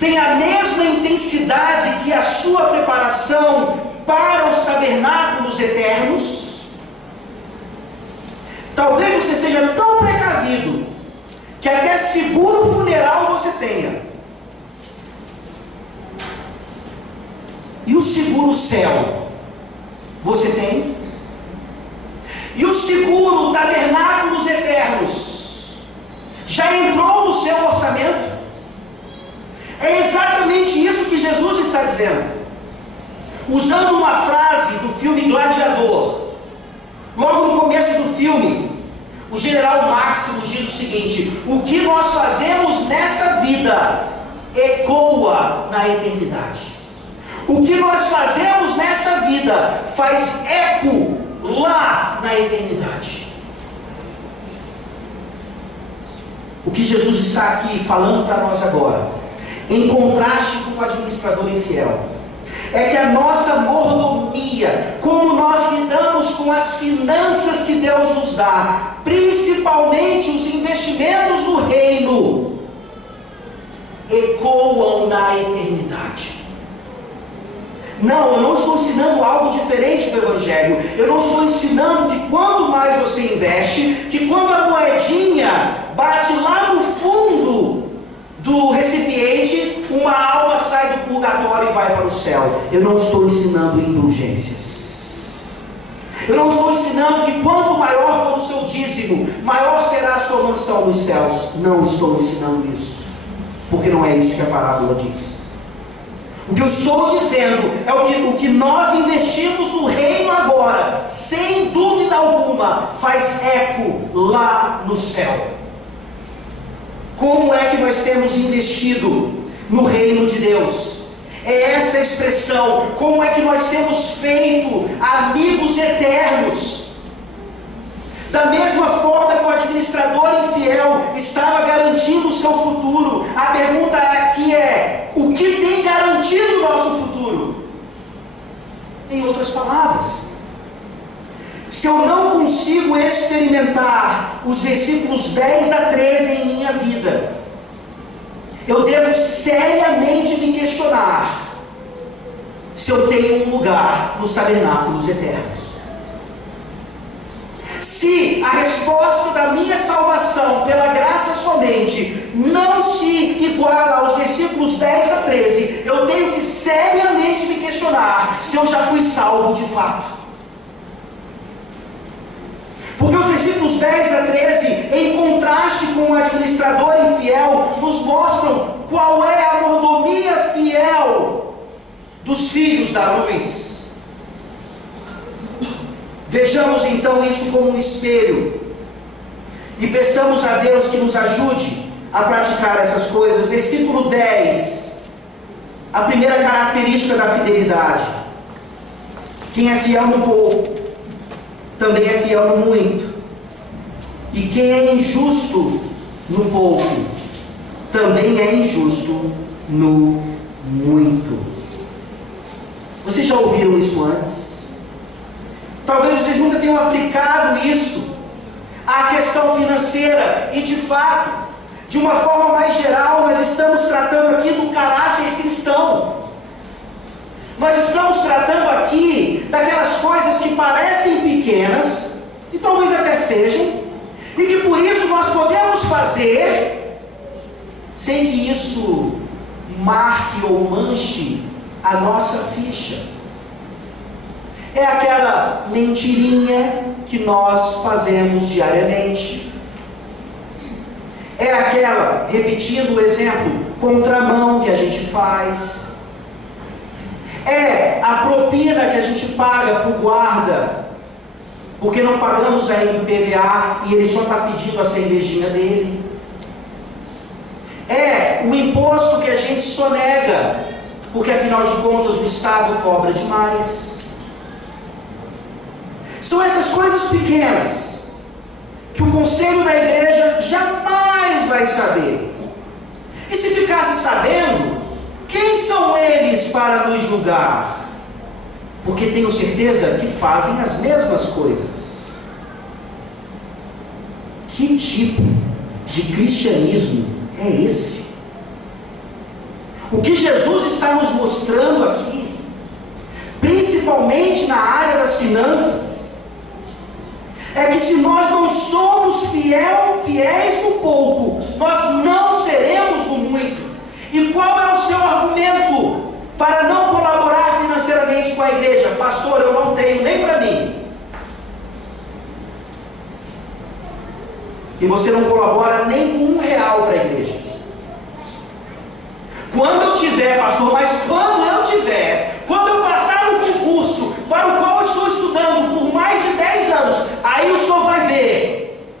tem a mesma intensidade que a sua preparação para os tabernáculos eternos? Talvez você seja tão precavido que até seguro funeral você tenha. E o seguro céu você tem? E o seguro tabernáculos eternos já entrou no seu orçamento? É exatamente isso que Jesus está dizendo, usando uma frase do filme Gladiador. Logo no começo do filme, o general Maximus diz o seguinte: o que nós fazemos nessa vida ecoa na eternidade. O que nós fazemos nessa vida faz eco lá na eternidade. O que Jesus está aqui falando para nós agora, em contraste com o administrador infiel, é que a nossa mordomia, como nós lidamos com as finanças que Deus nos dá, principalmente os investimentos no reino, ecoam na eternidade. Não, eu não estou ensinando algo diferente do Evangelho. Eu não estou ensinando que quanto mais você investe, que quando a moedinha bate lá no fundo do recipiente, uma alma sai do purgatório e vai para o céu. Eu não estou ensinando indulgências. Eu não estou ensinando que quanto maior for o seu dízimo, maior será a sua mansão nos céus. Não estou ensinando isso, porque não é isso que a parábola diz. O que eu estou dizendo é o que nós investimos no reino agora, sem dúvida alguma, faz eco lá no céu. Como é que nós temos investido no reino de Deus? É essa a expressão. Como é que nós temos feito amigos eternos? Da mesma forma que o administrador infiel estava garantindo o seu futuro, a pergunta aqui é: o que tem garantido o nosso futuro? Em outras palavras, se eu não consigo experimentar os versículos 10 a 13 em minha vida, eu devo seriamente me questionar se eu tenho um lugar nos tabernáculos eternos. Se a resposta da minha salvação pela graça somente não se iguala aos versículos 10 a 13, eu tenho que seriamente me questionar se eu já fui salvo de fato. Porque os versículos 10 a 13, em contraste com o administrador infiel, nos mostram qual é a mordomia fiel dos filhos da luz. Vejamos então isso como um espelho e peçamos a Deus que nos ajude a praticar essas coisas. Versículo 10, a primeira característica da fidelidade: quem é fiel no pouco também é fiel no muito, e quem é injusto no pouco também é injusto no muito. Vocês já ouviram isso antes? Talvez vocês nunca tenham aplicado isso à questão financeira, e de fato, de uma forma mais geral, nós estamos tratando aqui do caráter cristão. Nós estamos tratando aqui daquelas coisas que parecem pequenas, e talvez até sejam, e que por isso nós podemos fazer, sem que isso marque ou manche a nossa ficha. É aquela mentirinha que nós fazemos diariamente. É aquela, repetindo o exemplo, contramão que a gente faz. É a propina que a gente paga para o guarda, porque não pagamos ainda o IPVA e ele só está pedindo a cervejinha dele. É o imposto que a gente sonega, porque afinal de contas o Estado cobra demais. São essas coisas pequenas que o conselho da igreja jamais vai saber. E se ficasse sabendo, quem são eles para nos julgar? Porque tenho certeza que fazem as mesmas coisas. Que tipo de cristianismo é esse? O que Jesus está nos mostrando aqui, principalmente na área das finanças, é que se nós não somos fiéis no pouco, nós não seremos no muito. E qual é o seu argumento para não colaborar financeiramente com a igreja? Pastor, eu não tenho nem para mim. E você não colabora nem com R$1 para a igreja. Quando eu tiver, pastor, mas quando eu tiver, quando eu passar no concurso para o qual eu estou estudando por mais de 10 anos, aí o senhor vai ver,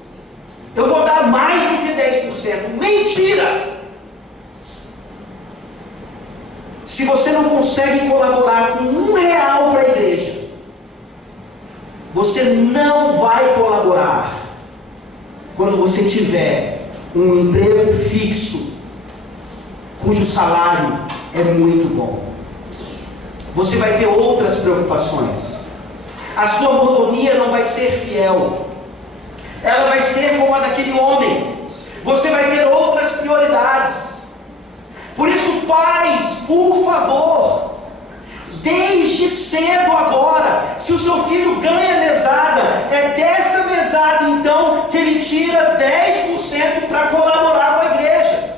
eu vou dar mais do que 10%. Mentira! Se você não consegue colaborar com R$1 para a igreja, você não vai colaborar quando você tiver um emprego fixo, cujo salário é muito bom. Você vai ter outras preocupações. A sua mordomia não vai ser fiel. Ela vai ser como a daquele homem. Você vai ter outras prioridades. Por isso, pais, por favor, desde cedo agora, se o seu filho ganha mesada, é dessa mesada então que ele tira 10% para colaborar com a igreja.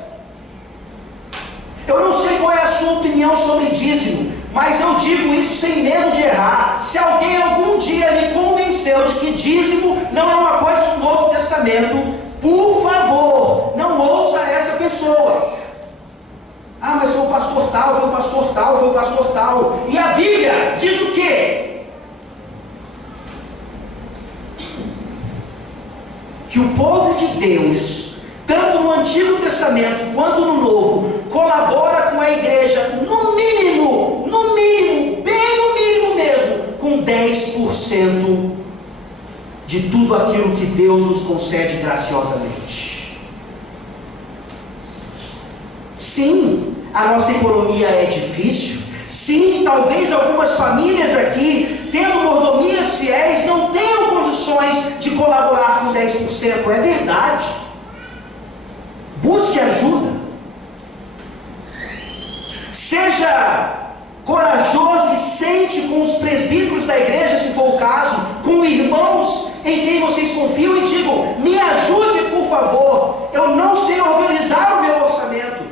Eu não sei qual é a sua opinião sobre dízimo, mas eu digo isso sem medo de errar. Se alguém algum dia lhe convenceu de que dízimo não é uma coisa do Novo Testamento, por favor, não ouça essa pessoa. Ah, mas foi o pastor tal, pastor tal. E a Bíblia diz o quê? Que o povo de Deus, tanto no Antigo Testamento quanto no Novo, colabora com a igreja, no mínimo, bem no mínimo mesmo, com 10% de tudo aquilo que Deus nos concede graciosamente. Sim, a nossa economia é difícil. Sim, talvez algumas famílias aqui, tendo mordomias fiéis, não tenham condições de colaborar com 10%. É verdade. Busque ajuda. Seja corajoso e sente com os presbíteros da igreja, se for o caso, com irmãos em quem vocês confiam e digam: me ajude, por favor, eu não sei organizar o meu orçamento.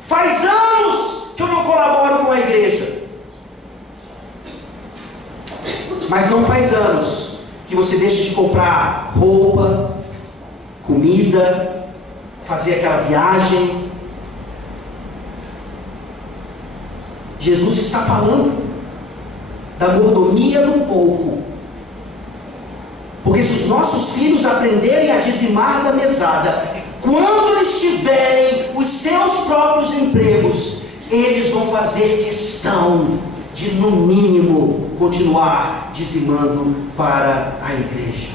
Faz anos que eu não colaboro com a igreja. Mas não faz anos que você deixa de comprar roupa, comida, fazer aquela viagem. Jesus está falando da mordomia no pouco. Porque se os nossos filhos aprenderem a dizimar da mesada, quando eles tiverem os seus próprios empregos, eles vão fazer questão de, no mínimo, continuar dizimando para a igreja.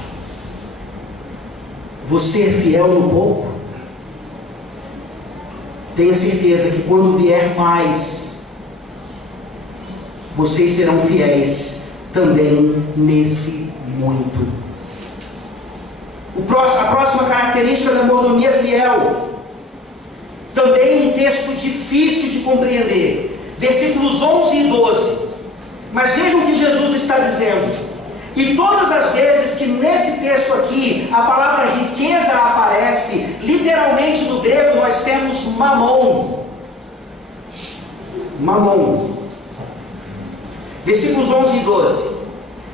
Você é fiel no pouco? Tenha certeza que quando vier mais, vocês serão fiéis também nesse muito. A próxima característica da mordomia fiel, também um texto difícil de compreender, versículos 11 e 12. Mas vejam o que Jesus está dizendo. E todas as vezes que nesse texto aqui a palavra riqueza aparece, literalmente no grego nós temos mamon. Mamon. Versículos 11 e 12.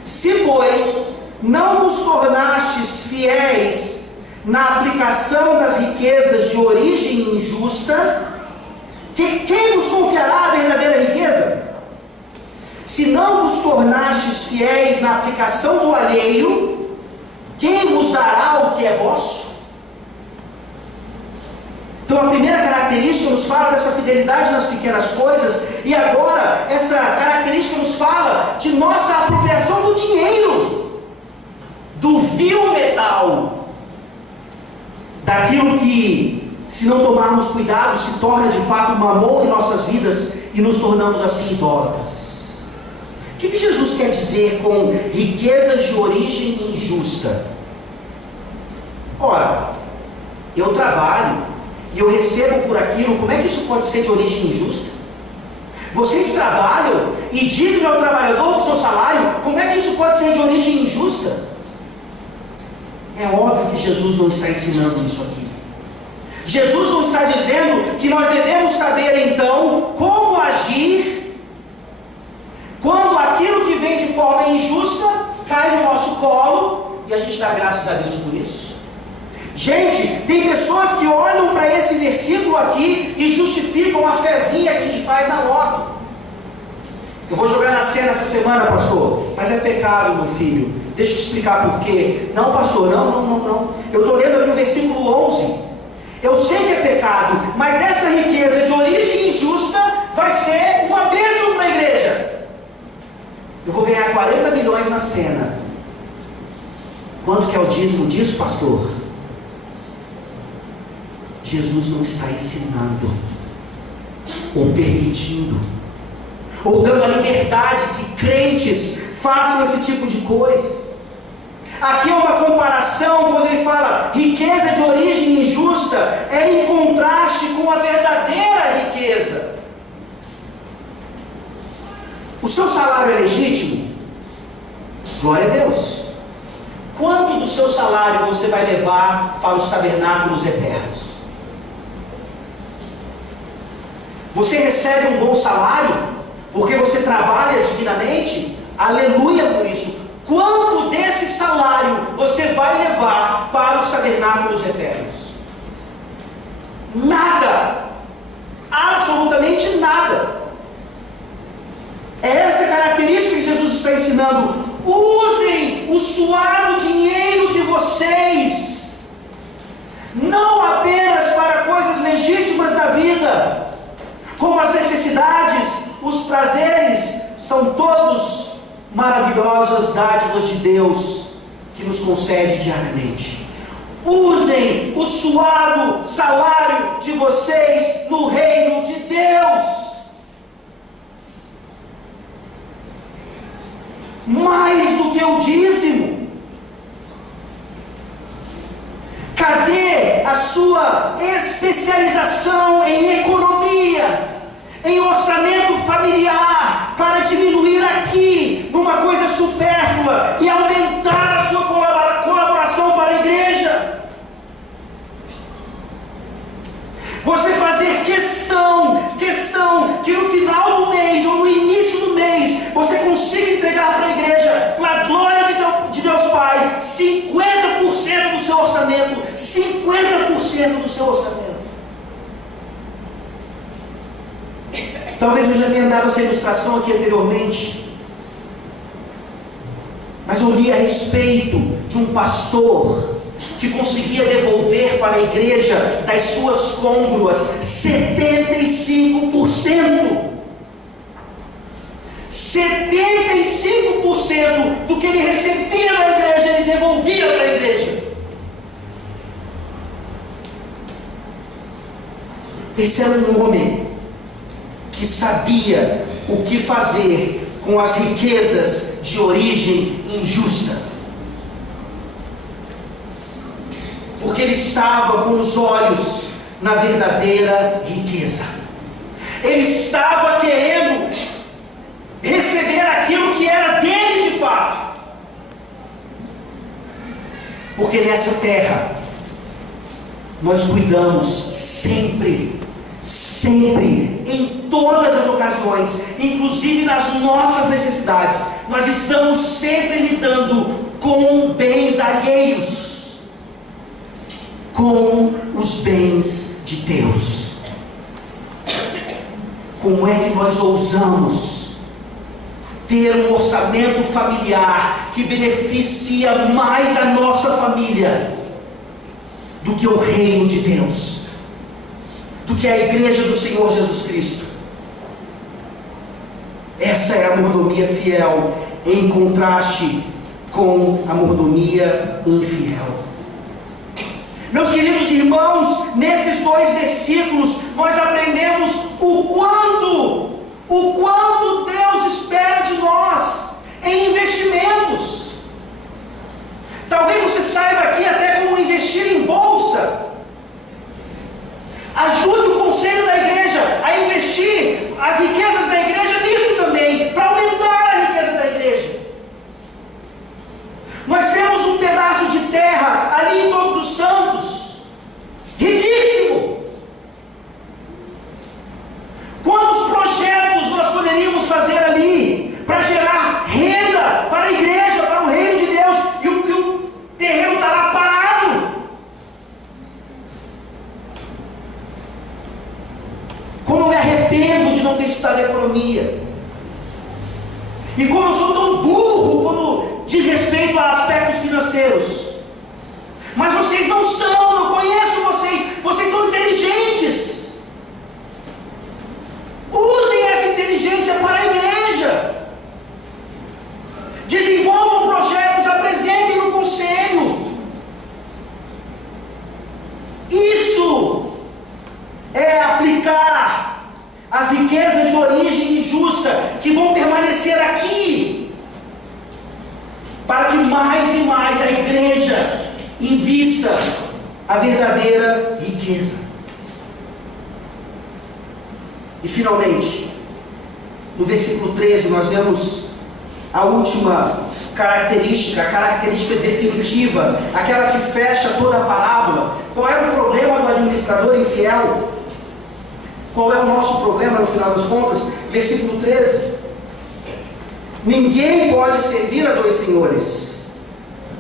Se, pois, não vos tornastes fiéis na aplicação das riquezas de origem injusta, quem vos confiará a verdadeira riqueza? Se não vos tornastes fiéis na aplicação do alheio, quem vos dará o que é vosso? Então a primeira característica nos fala dessa fidelidade nas pequenas coisas, e agora essa característica nos fala de nossa apropriação do dinheiro, do vil metal, daquilo que, se não tomarmos cuidado, se torna de fato mamon em nossas vidas e nos tornamos assim idólatras. O que Jesus quer dizer com riquezas de origem injusta? Ora, eu trabalho e eu recebo por aquilo, como é que isso pode ser de origem injusta? Vocês trabalham e digam ao trabalhador do seu salário, como é que isso pode ser de origem injusta? É óbvio que Jesus não está ensinando isso aqui. Jesus não está dizendo que nós devemos saber então como agir quando aquilo que vem de forma injusta cai no nosso colo e a gente dá graças a Deus por isso. Gente, tem pessoas que olham para esse versículo aqui e justificam a fezinha que a gente faz na loto. Eu vou jogar na cena essa semana, pastor, mas é pecado, meu filho. Deixa eu te explicar por quê. Não, pastor, não. Eu estou lendo aqui o versículo 11. Eu sei que é pecado, mas essa riqueza de origem injusta vai ser uma bênção para a igreja. Eu vou ganhar 40 milhões na cena. Quanto que é o dízimo disso, pastor? Jesus não está ensinando, ou permitindo, ou dando a liberdade que crentes façam esse tipo de coisa. Aqui é uma comparação, quando ele fala riqueza de origem injusta, é em contraste com a verdadeira riqueza. O seu salário é legítimo? Glória a Deus. Quanto do seu salário você vai levar para os tabernáculos eternos? Você recebe um bom salário porque você trabalha dignamente? Aleluia por isso. Quanto desse salário você vai levar para os tabernáculos eternos? Nada. Absolutamente nada. ensinando: usem o suado dinheiro de vocês, não apenas para coisas legítimas da vida, como as necessidades, os prazeres, são todos maravilhosas dádivas de Deus que nos concede diariamente. Usem o suado salário de vocês no reino de Deus. Mais do que o dízimo. Cadê a sua especialização em economia, em orçamento familiar, para diminuir aqui numa coisa supérflua e aumentar a sua colaboração para a igreja? Você fazer questão que no final do mês ou no início do mês você consiga entregar para a igreja, para a glória de Deus Pai, 50% do seu orçamento. 50% do seu orçamento. Talvez eu já tenha dado essa ilustração aqui anteriormente, mas eu li a respeito de um pastor que conseguia devolver para a igreja das suas côngruas 75%. 75% do que ele recebia da igreja, ele devolvia para a igreja. Esse era um homem que sabia o que fazer com as riquezas de origem injusta, porque ele estava com os olhos na verdadeira riqueza. Ele estava querendo receber aquilo que era dele de fato, porque nessa terra nós cuidamos sempre, em todas as ocasiões, inclusive nas nossas necessidades, nós estamos sempre lidando com bens alheios, com os bens de Deus. Como é que nós ousamos ter um orçamento familiar que beneficia mais a nossa família do que o reino de Deus, do que a igreja do Senhor Jesus Cristo? Essa é a mordomia fiel, em contraste com a mordomia infiel. Meus queridos irmãos, nesses dois versículos nós aprendemos o quanto Deus espera de nós em investimentos. Talvez você saiba aqui até como investir em bolsa. Ajude o conselho da igreja a investir as riquezas da igreja nisso também, para aumentar a riqueza da igreja. Nós temos um pedaço de terra ali em Todos os Santos, riquíssimo. Quantos projetos nós poderíamos fazer ali para gerar renda para a igreja, para o reino de Deus, e o terreno estará parado. Como eu me arrependo de não ter estudado economia, e como eu sou tão burro quando diz respeito a aspectos financeiros. Mas vocês não são, eu conheço vocês são inteligentes. Usem essa inteligência para a igreja. Desenvolvam projetos, apresentem no conselho. Isso é aplicar as riquezas de origem injusta que vão permanecer aqui, para que mais e mais a igreja invista a verdadeira riqueza. E finalmente, no versículo 13, nós vemos a última característica, a característica definitiva, aquela que fecha toda a parábola. Qual era o problema do administrador infiel? Qual é o nosso problema no final das contas? Versículo 13: ninguém pode servir a dois senhores,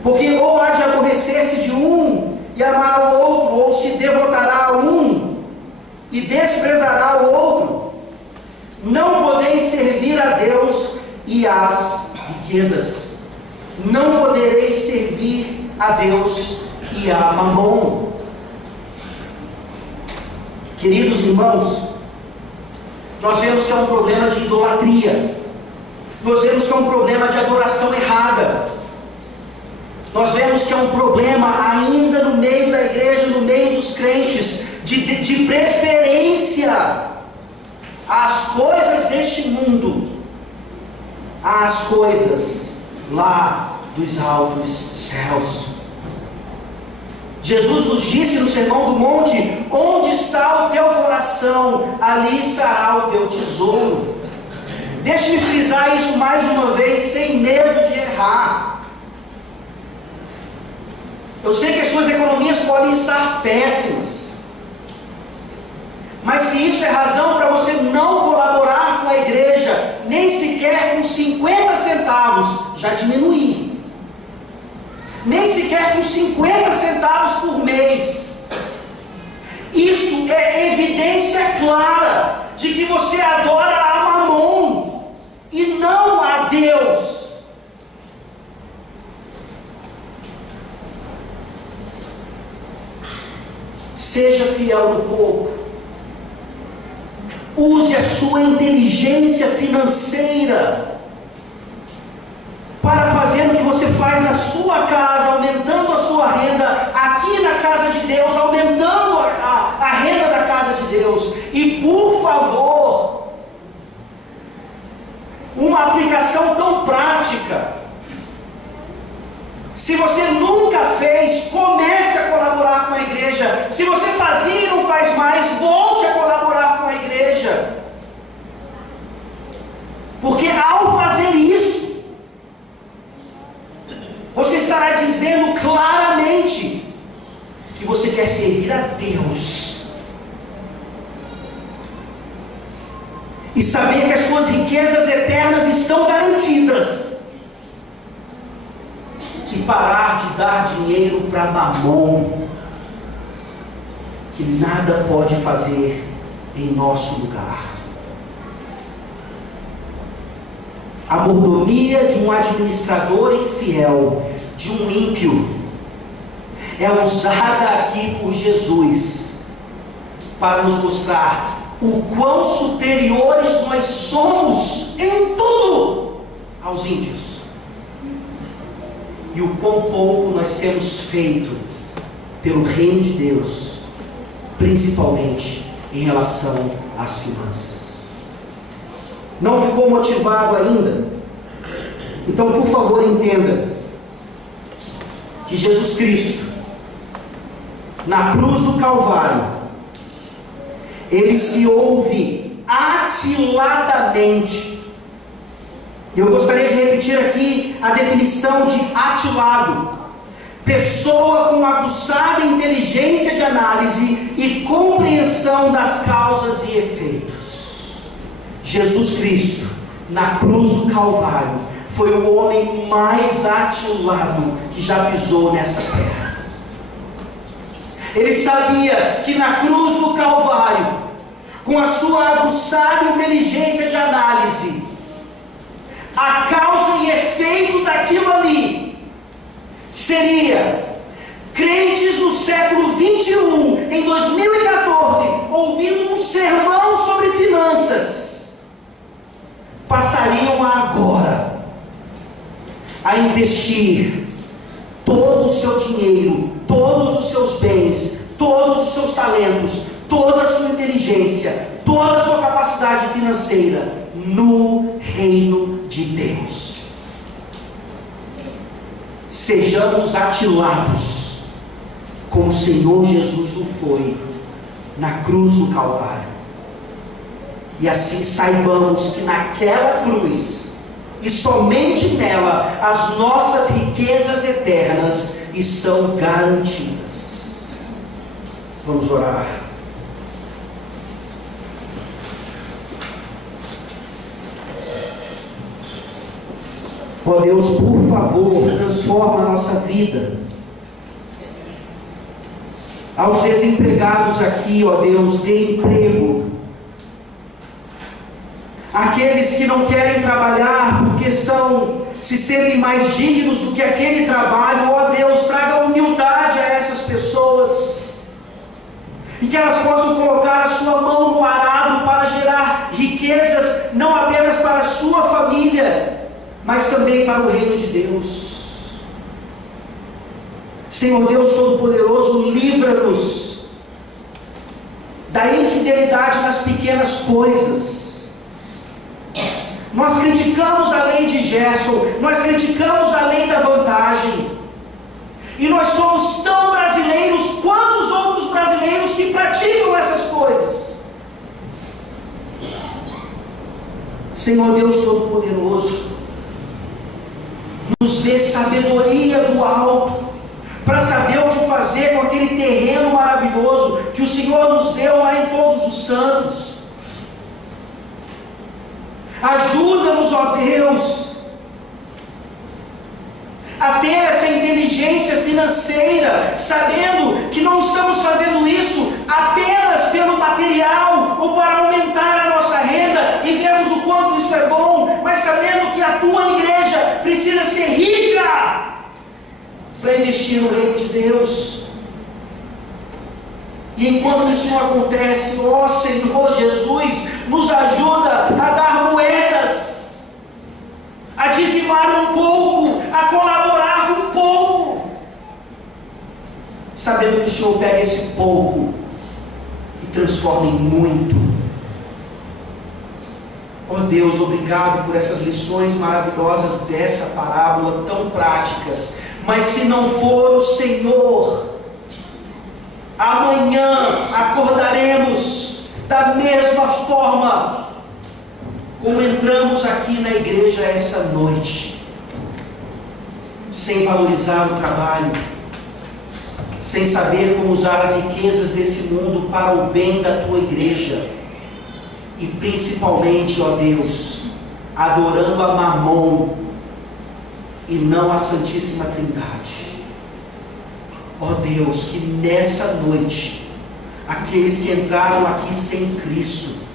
porque ou há de aborrecer-se de um e amar ao outro, ou se devotará a um e desprezará o outro. Não podeis servir a Deus e às riquezas. Não podereis servir a Deus e a Mamon. Queridos irmãos, nós vemos que é um problema de idolatria. Nós vemos que é um problema de adoração errada. Nós vemos que é um problema ainda no meio da igreja, no meio dos crentes, de preferência às coisas deste mundo, às coisas lá dos altos céus. Jesus nos disse no Sermão do Monte: onde está o teu coração, ali estará o teu tesouro. Deixe-me frisar isso mais uma vez, sem medo de errar. Eu sei que as suas economias podem estar péssimas, mas se isso é razão para você não colaborar com a igreja, nem sequer com 50 centavos, já diminuir. Nem sequer com 50 centavos por mês. Isso é evidência clara de que você adora a Mamon e não a Deus. Seja fiel no pouco. Use a sua inteligência financeira para fazer o que você faz na sua casa, aumentando a sua renda, aqui na casa de Deus, aumentando a renda da casa de Deus. E por favor, uma aplicação tão prática. Se você nunca fez, comece a colaborar com a igreja. Se você fazia e não faz mais, volte a colaborar com a igreja. Porque ao fazer isso, você estará dizendo claramente que você quer servir a Deus. E saber que as suas riquezas eternas estão garantidas. E parar de dar dinheiro para Mamon, que nada pode fazer em nosso lugar. A mordomia de um administrador infiel, de um ímpio, é usada aqui por Jesus para nos mostrar o quão superiores nós somos em tudo aos ímpios. E o quão pouco nós temos feito pelo reino de Deus, principalmente em relação às finanças. Não ficou motivado ainda? Então, por favor, entenda que Jesus Cristo, na cruz do Calvário, Ele se ouve atiladamente. Eu gostaria de repetir aqui a definição de atilado: pessoa com aguçada inteligência de análise e compreensão das causas e efeitos. Jesus Cristo, na cruz do Calvário, foi o homem mais atilado que já pisou nessa terra. Ele sabia que na cruz do Calvário, com a sua aguçada inteligência de análise, a causa e efeito daquilo ali seria crentes no século 21, em 2014, ouvindo um sermão sobre finanças, passariam agora a investir todo o seu dinheiro, todos os seus bens, todos os seus talentos, toda a sua inteligência, toda a sua capacidade financeira no reino de Deus. Sejamos atilados como o Senhor Jesus o foi na cruz do Calvário, e assim saibamos que naquela cruz e somente nela as nossas riquezas eternas estão garantidas. Vamos orar. Ó Deus, por favor, transforma a nossa vida. Aos desempregados aqui, ó Deus, dê emprego. Aqueles que não querem trabalhar porque são se sentem mais dignos do que aquele trabalho. Ó Deus, traga humildade a essas pessoas, e que elas possam colocar a sua mão no arado para gerar riquezas, não apenas para a sua família, mas também para o reino de Deus. Senhor Deus Todo-Poderoso, livra-nos da infidelidade nas pequenas coisas. Nós criticamos a lei de Gerson, nós criticamos a lei da vantagem, e nós somos tão brasileiros quanto os outros brasileiros que praticam essas coisas. Senhor Deus Todo-Poderoso, nos dê sabedoria do alto, para saber o que fazer com aquele terreno maravilhoso que o Senhor nos deu lá em Todos os Santos. Ajuda-nos, ó Deus, a ter essa inteligência financeira, sabendo que não estamos fazendo isso apenas pelo material ou para aumentar a nossa renda e vemos o quanto isso é bom, mas sabendo que a tua igreja precisa ser rica para investir no reino de Deus. E enquanto isso não acontece, ó Senhor Jesus, nos ajuda a dar moedas, a dizimar um pouco, a colaborar um pouco, sabendo que o Senhor pega esse pouco e transforma em muito. Ó Deus, obrigado por essas lições maravilhosas dessa parábola, tão práticas. Mas se não for o Senhor, amanhã acordaremos da mesma forma como entramos aqui na igreja essa noite, sem valorizar o trabalho, sem saber como usar as riquezas desse mundo para o bem da tua igreja, e principalmente, ó Deus, adorando a Mamon e não a Santíssima Trindade. Ó Deus, que nessa noite aqueles que entraram aqui sem Cristo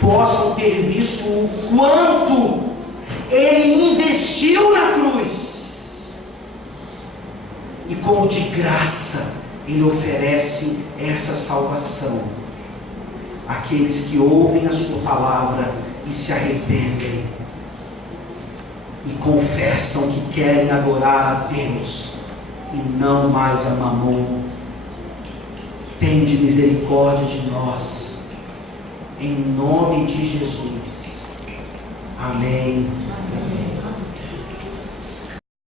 possam ter visto o quanto Ele investiu na cruz, e como de graça Ele oferece essa salvação àqueles que ouvem a sua palavra e se arrependem e confessam que querem adorar a Deus e não mais a Mamon. Tende misericórdia de nós, em nome de Jesus. Amém.